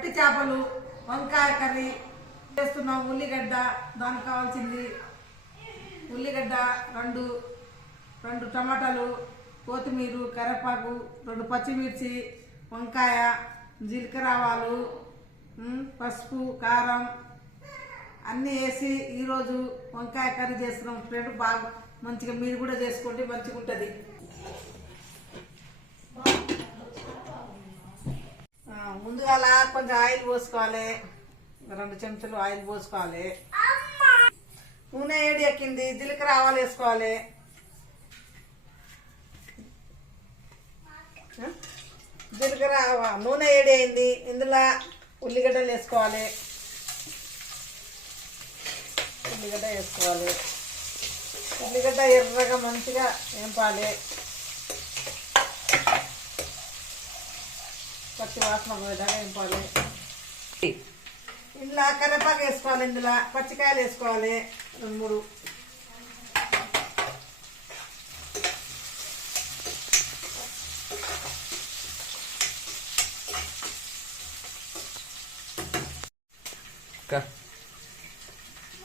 వట్టి చేపలు, వంకాయ కర్రీ చేస్తున్నాం. ఉల్లిగడ్డ, దానికి కావాల్సింది ఉల్లిగడ్డ రెండు టమాటాలు, కొత్తిమీర, కరివేపాకు, 2 పచ్చిమిర్చి, వంకాయ, జీలకర్ర ఆవాలు, పసుపు, కారం అన్నీ వేసి ఈరోజు వంకాయ కర్రీ చేస్తున్నాం ఫ్రెండ్. బాగా మంచిగా మీరు కూడా చేసుకోండి, మంచిగా ఉంటుంది. ముందుగా కొంచెం ఆయిల్ పోసుకోవాలి, 2 చెంచాలు ఆయిల్ పోసుకోవాలి. నూనె ఏడి ఎక్కింది, జీలకర్ర ఆవాలు వేసుకోవాలి. జీలకర్ర నూనె ఏడి అయింది, ఇందులో ఉల్లిగడ్డలు వేసుకోవాలి. ఉల్లిగడ్డ వేసుకోవాలి. ఉల్లిగడ్డ ఎర్రగా మంచిగా వేపాలి, పచ్చి వాసన పోయేదాకా వేపాలి. ఇందులో కరివేపాకు వేసుకోవాలి, ఇందులో పచ్చికాయలు వేసుకోవాలి 2-3.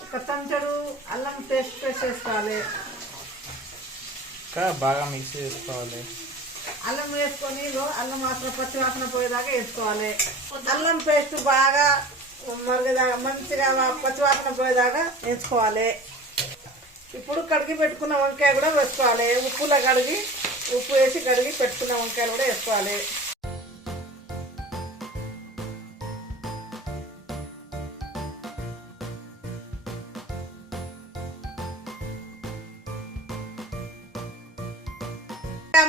ఒక చెంచాడు అల్లం పేస్ట్ వేసుకోవాలి. బాగా మిక్స్ చేసుకోవాలి. అల్లం వేసుకొని అల్లం వాసన పచ్చి వాసన పోయేదాకా వేసుకోవాలి. అల్లం పేస్ట్ బాగా మరిగేదాకా మంచిగా పచ్చి వాసన పోయేదాకా వేసుకోవాలి. ఇప్పుడు కడిగి పెట్టుకున్న వంకాయ కూడా వేసుకోవాలి. ఉప్పు వేసి కడిగి పెట్టుకున్న వంకాయలు కూడా వేసుకోవాలి.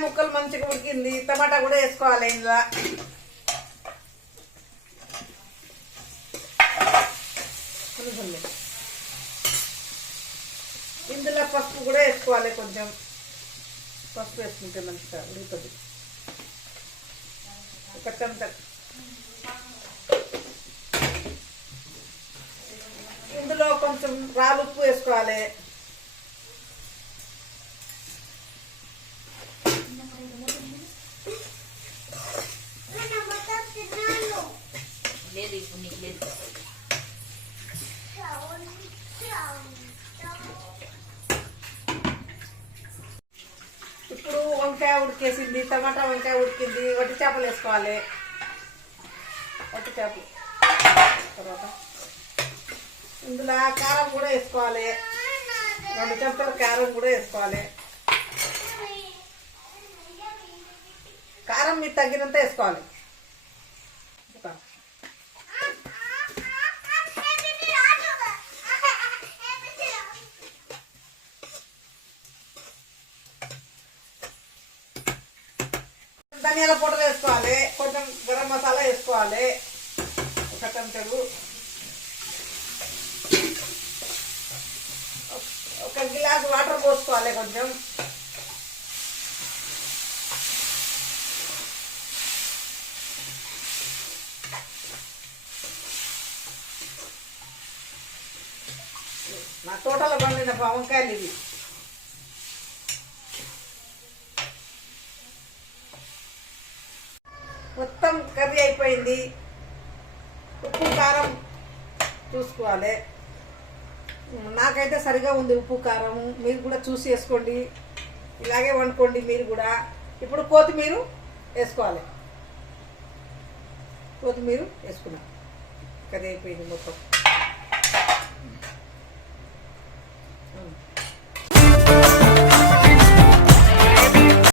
ముక్కలు మంచిగా ఉడికింది, టమాటా కూడా వేసుకోవాలి. ఇందులో ఇందులో పసుపు కూడా వేసుకోవాలి. కొంచెం పసుపు వేసుకుంటే మంచిగా ఉడుకుతుంది. ఒక చెంచా ఇందులో కొంచెం రాలుప్పు వేసుకోవాలి. ఇప్పుడు వంకాయ ఉడికేసింది, టమాటా వంకాయ ఉడికింది. వట్టి చేపలు వేసుకోవాలి. వట్టి చేపలు తర్వాత ఇందులో కారం కూడా వేసుకోవాలి. 2 చెంచాల కారం కూడా వేసుకోవాలి. కారం మీకు తగ్గినంత వేసుకోవాలి. ధనియాల పొడి వేసుకోవాలి. కొంచెం గరం మసాలా వేసుకోవాలి. 1 చెంచాడు. 1 గిలాసు వాటర్ పోసుకోవాలి. కొంచెం నా తోటలో పండిన వంకాయలు ఇవి. మొత్తం కర్రీ అయిపోయింది. ఉప్పు కారం చూసుకోవాలి. నాకైతే సరిగా ఉంది ఉప్పు కారం. మీరు కూడా చూసి వేసుకోండి, ఇలాగే వండుకోండి మీరు కూడా. ఇప్పుడు కొత్తిమీర వేసుకోవాలి. కొత్తిమీర వేసుకున్నాం. కర్రీ అయిపోయింది మొత్తం.